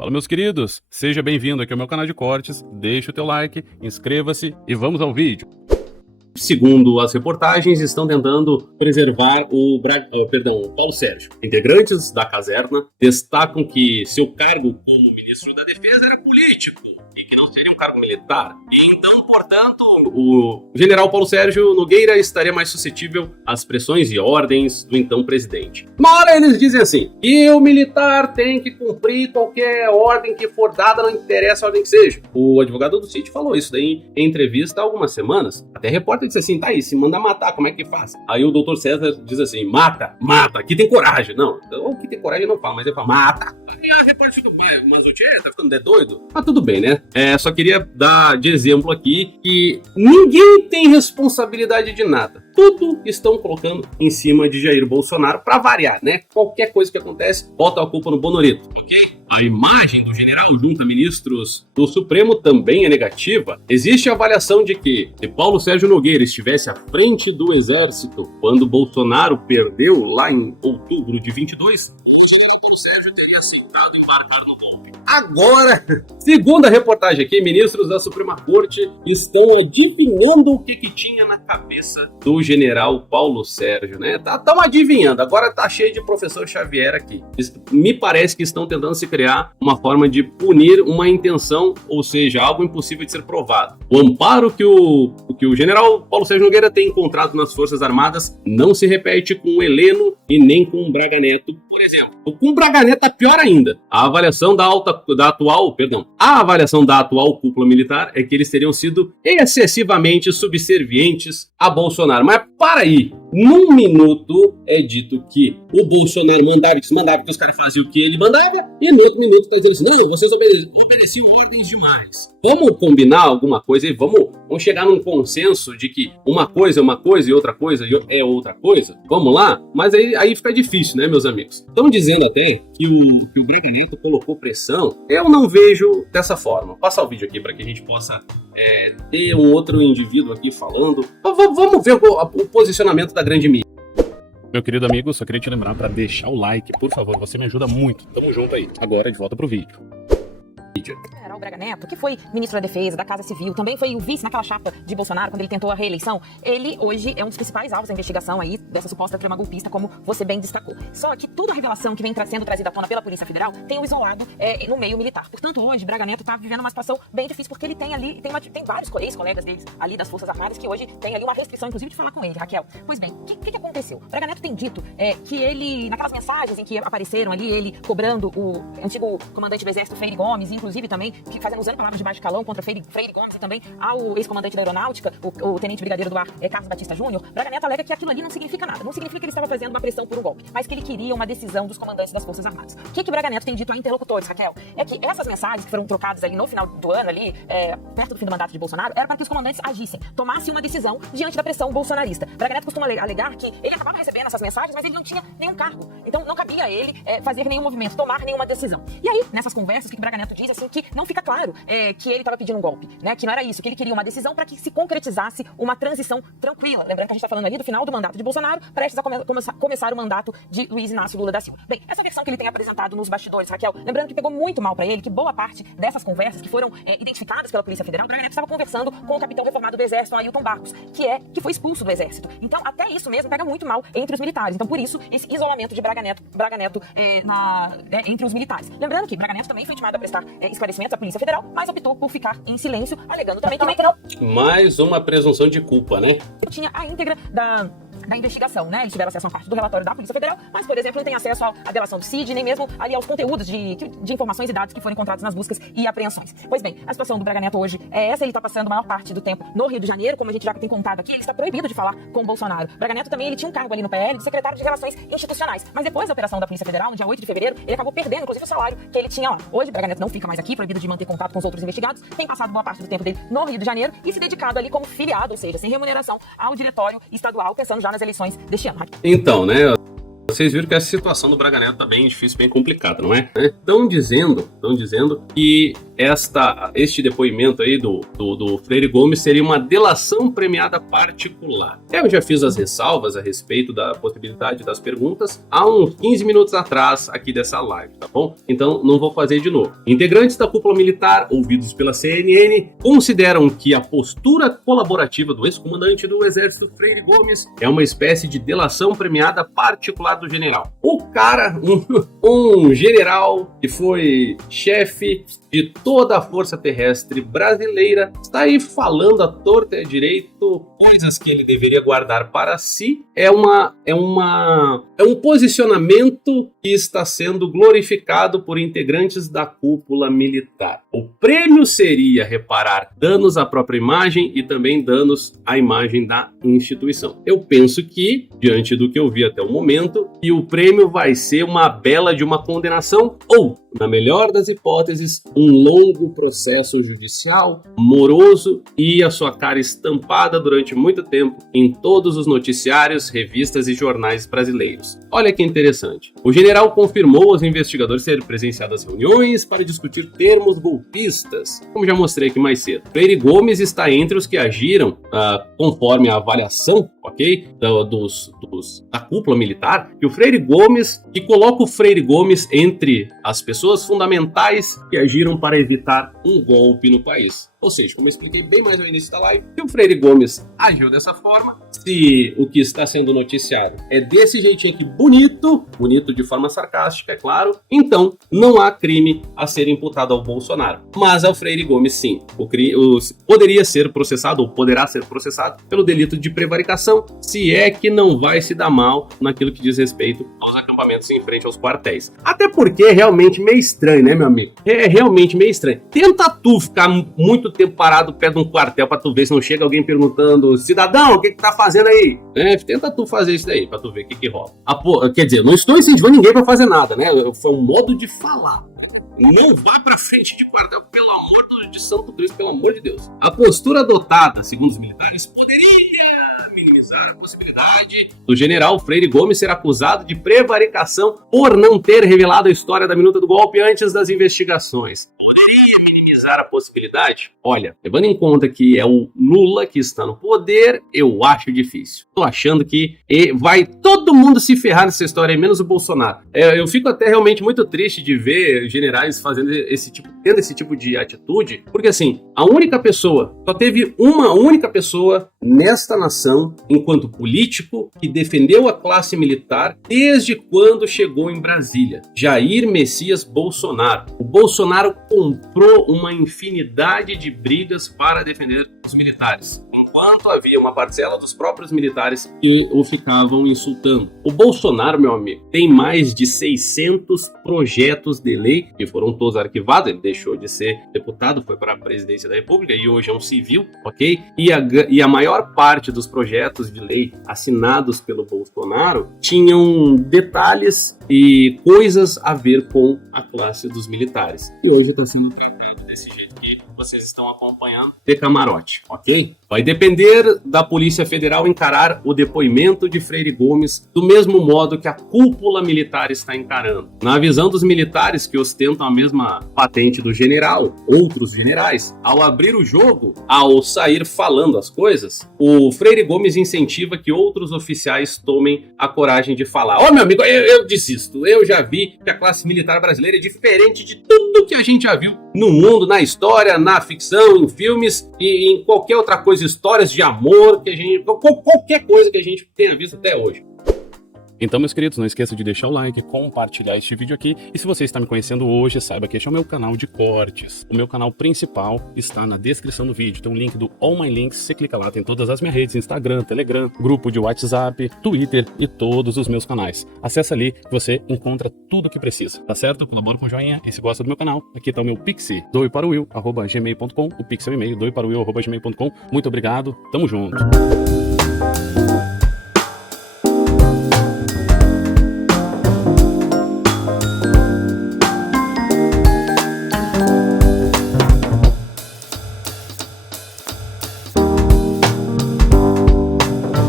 Fala, meus queridos, seja bem-vindo aqui ao meu canal de cortes, deixa o teu like, inscreva-se e vamos ao vídeo. Segundo as reportagens, estão tentando preservar o Paulo Sérgio. Integrantes da caserna destacam que seu cargo como ministro da Defesa era político e que não seria um cargo militar. E então, portanto, o general Paulo Sérgio Nogueira estaria mais suscetível às pressões e ordens do então presidente. Uma hora eles dizem assim, que o militar tem que cumprir qualquer ordem que for dada, não interessa a ordem que seja. O advogado do sítio falou isso daí em entrevista há algumas semanas. Até repórter disse assim, tá aí, se manda matar, como é que faz? Aí o doutor César diz assim, mata, aqui tem coragem. Não, o que tem coragem não fala, mas ele fala, mata. Aí a repórter fica, mas o tchê, tá ficando doido? Mas tudo bem, né? Só queria dar de exemplo aqui que ninguém tem responsabilidade de nada. Tudo estão colocando em cima de Jair Bolsonaro pra variar, né? Qualquer coisa que acontece, bota a culpa no Bonorito, ok? A imagem do general junto a ministros do Supremo também é negativa. Existe a avaliação de que, se Paulo Sérgio Nogueira estivesse à frente do exército quando Bolsonaro perdeu lá em outubro de 22, Paulo Sérgio teria aceitado embarcar no golpe. Agora, segundo a reportagem aqui, ministros da Suprema Corte estão adivinhando o que tinha na cabeça do general Paulo Sérgio, né? Estão adivinhando, agora tá cheio de professor Xavier aqui. Me parece que estão tentando se criar uma forma de punir uma intenção, ou seja, algo impossível de ser provado. O amparo que o general Paulo Sérgio Nogueira tem encontrado nas Forças Armadas não se repete com o Heleno e nem com o Braga Neto, por exemplo. Com o Braga Neto é pior ainda. A avaliação da atual cúpula militar é que eles teriam sido excessivamente subservientes a Bolsonaro. Mas para aí, num minuto é dito que o Bolsonaro mandava que os caras faziam o que ele mandava, e no outro minuto tá dizendo assim, não, vocês obedeciam ordens demais. Vamos combinar alguma coisa e vamos chegar num consenso de que uma coisa é uma coisa e outra coisa é outra coisa? Vamos lá? Mas aí fica difícil, né, meus amigos? Estão dizendo até que o Braga Neto colocou pressão. Eu não vejo dessa forma. Passa o vídeo aqui para que a gente possa ter um outro indivíduo aqui falando. Vamos ver o posicionamento da grande mídia. Meu querido amigo, só queria te lembrar para deixar o like, por favor, você me ajuda muito. Tamo junto aí. Agora de volta pro vídeo. O general Braga Neto, que foi ministro da Defesa, da Casa Civil, também foi o vice naquela chapa de Bolsonaro, quando ele tentou a reeleição, ele hoje é um dos principais alvos da investigação aí, dessa suposta trama golpista, como você bem destacou. Só que toda a revelação que vem sendo trazida à tona pela Polícia Federal tem o isolado no meio militar. Portanto, hoje, Braga Neto tá vivendo uma situação bem difícil, porque ele tem ali, tem vários ex-colegas deles ali das Forças Armadas que hoje tem ali uma restrição, inclusive, de falar com ele, Raquel. Pois bem, o que aconteceu? Braga Neto tem dito que ele, naquelas mensagens em que apareceram ali, ele cobrando o antigo comandante do Exército, Freire Gomes, inclusive também, usando palavras de baixo calão contra Freire Gomes e também ao ex-comandante da Aeronáutica, o tenente brigadeiro do ar, Carlos Batista Júnior, Braga Neto alega que aquilo ali não significa nada. Não significa que ele estava fazendo uma pressão por um golpe, mas que ele queria uma decisão dos comandantes das Forças Armadas. O que Braga Neto tem dito a interlocutores, Raquel? É que essas mensagens que foram trocadas ali no final do ano, ali, perto do fim do mandato de Bolsonaro, era para que os comandantes agissem, tomassem uma decisão diante da pressão bolsonarista. Braga Neto costuma alegar que ele acabava recebendo essas mensagens, mas ele não tinha nenhum cargo. Então não cabia a ele fazer nenhum movimento, tomar nenhuma decisão. E aí, nessas conversas, o que Braga Neto diz, assim, que não fica claro que ele estava pedindo um golpe, né? Que não era isso, que ele queria uma decisão para que se concretizasse uma transição tranquila. Lembrando que a gente está falando ali do final do mandato de Bolsonaro, prestes a começar o mandato de Luiz Inácio Lula da Silva. Bem, essa versão que ele tem apresentado nos bastidores, Raquel, lembrando que pegou muito mal para ele, que boa parte dessas conversas que foram identificadas pela Polícia Federal, o Braga Neto estava conversando com o capitão reformado do Exército, Ailton Barros, que foi expulso do Exército. Então, até isso mesmo pega muito mal entre os militares. Então, por isso, esse isolamento de Braga Neto entre os militares. Lembrando que Braga Neto também foi intimado a prestar esclarecimentos à Polícia Federal, mas optou por ficar em silêncio, alegando também que não... Mais uma presunção de culpa, né? Tinha a íntegra da investigação, né? Eles tiveram acesso a parte do relatório da Polícia Federal, mas, por exemplo, não tem acesso à delação do CID, nem mesmo ali aos conteúdos de informações e dados que foram encontrados nas buscas e apreensões. Pois bem, a situação do Braga Neto hoje é essa, ele está passando a maior parte do tempo no Rio de Janeiro, como a gente já tem contado aqui, ele está proibido de falar com o Bolsonaro. Braga Neto também, ele tinha um cargo ali no PL de secretário de Relações Institucionais, mas depois da operação da Polícia Federal, no dia 8 de fevereiro, ele acabou perdendo, inclusive, o salário que ele tinha lá. Hoje, Braga Neto não fica mais aqui, proibido de manter contato com os outros investigados, tem passado boa parte do tempo dele no Rio de Janeiro e se dedicado ali como filiado, ou seja, sem remuneração, ao diretório estadual, pensando já nas eleições deste ano. Então, né? Vocês viram que essa situação do Braga Neto tá bem difícil, bem complicada, não é? Estão dizendo que este depoimento aí do Freire Gomes seria uma delação premiada particular. Eu já fiz as ressalvas a respeito da possibilidade das perguntas há uns 15 minutos atrás aqui dessa live, tá bom? Então não vou fazer de novo. Integrantes da cúpula militar, ouvidos pela CNN, consideram que a postura colaborativa do ex-comandante do Exército Freire Gomes é uma espécie de delação premiada particular do general. O cara, um general que foi chefe de toda a Força Terrestre brasileira, está aí falando à torta e à direito coisas que ele deveria guardar para si. É um posicionamento que está sendo glorificado por integrantes da cúpula militar. O prêmio seria reparar danos à própria imagem e também danos à imagem da instituição. Eu penso que, diante do que eu vi até o momento, que o prêmio vai ser uma bela de uma condenação ou, na melhor das hipóteses, um longo processo judicial, moroso e a sua cara estampada durante muito tempo em todos os noticiários, revistas e jornais brasileiros. Olha que interessante. O general confirmou aos investigadores terem presenciado as reuniões para discutir termos golpistas. Como já mostrei aqui mais cedo, Freire Gomes está entre os que agiram conforme a avaliação, ok, da cúpula militar, que coloca o Freire Gomes entre as pessoas fundamentais que agiram para evitar um golpe no país. Ou seja, como eu expliquei bem mais no início da live, se o Freire Gomes agiu dessa forma, se o que está sendo noticiado é desse jeitinho aqui bonito de forma sarcástica, é claro, então não há crime a ser imputado ao Bolsonaro. Mas ao Freire Gomes, sim, poderia ser processado ou poderá ser processado pelo delito de prevaricação, se é que não vai se dar mal naquilo que diz respeito aos acampamentos em frente aos quartéis. Até porque é realmente meio estranho, né, meu amigo? É realmente meio estranho. Tenta tu ficar muito tempo parado perto de um quartel pra tu ver se não chega alguém perguntando: cidadão, o que tá fazendo aí? Tenta tu fazer isso daí pra tu ver o que rola. Quer dizer, eu não estou incentivando ninguém pra fazer nada, né? Foi um modo de falar. Não vai pra frente de quartel, pelo amor de Santo Cristo, pelo amor de Deus. A postura adotada, segundo os militares, poderia minimizar a possibilidade do general Freire Gomes ser acusado de prevaricação por não ter revelado a história da minuta do golpe antes das investigações. Poderia minimizar a possibilidade? Olha, levando em conta que é o Lula que está no poder, eu acho difícil. Tô achando que vai todo mundo se ferrar nessa história, menos o Bolsonaro. Eu fico até realmente muito triste de ver generais tendo esse tipo de atitude, porque assim, só teve uma única pessoa nesta nação, enquanto político, que defendeu a classe militar desde quando chegou em Brasília: Jair Messias Bolsonaro. O Bolsonaro comprou uma infinidade de brigas para defender os militares, enquanto havia uma parcela dos próprios militares que o ficavam insultando. O Bolsonaro, meu amigo, tem mais de 600 projetos de lei que foram todos arquivados. Ele deixou de ser deputado, foi para a presidência da República e hoje é um civil, ok? E a maior parte dos projetos de lei assinados pelo Bolsonaro tinham detalhes e coisas a ver com a classe dos militares. E hoje está sendo tratado desse jeito que vocês estão acompanhando de camarote, ok? Vai depender da Polícia Federal encarar o depoimento de Freire Gomes do mesmo modo que a cúpula militar está encarando. Na visão dos militares que ostentam a mesma patente do general, outros generais, ao abrir o jogo, ao sair falando as coisas, o Freire Gomes incentiva que outros oficiais tomem a coragem de falar: meu amigo, eu desisto, eu já vi que a classe militar brasileira é diferente de tudo que a gente já viu no mundo, na história, na ficção, em filmes e em qualquer outra coisa, histórias de amor, qualquer coisa que a gente tenha visto até hoje. Então, meus queridos, não esqueça de deixar o like, compartilhar este vídeo aqui. E se você está me conhecendo hoje, saiba que este é o meu canal de cortes. O meu canal principal está na descrição do vídeo. Tem um link do All My Links, você clica lá, tem todas as minhas redes: Instagram, Telegram, grupo de WhatsApp, Twitter e todos os meus canais. Acesse ali que você encontra tudo o que precisa, tá certo? Colabora com o joinha e se gosta do meu canal. Aqui está o meu Pixi, doeparowill@gmail.com. O Pix é o e-mail, doeparowill@gmail.com. Muito obrigado, tamo junto.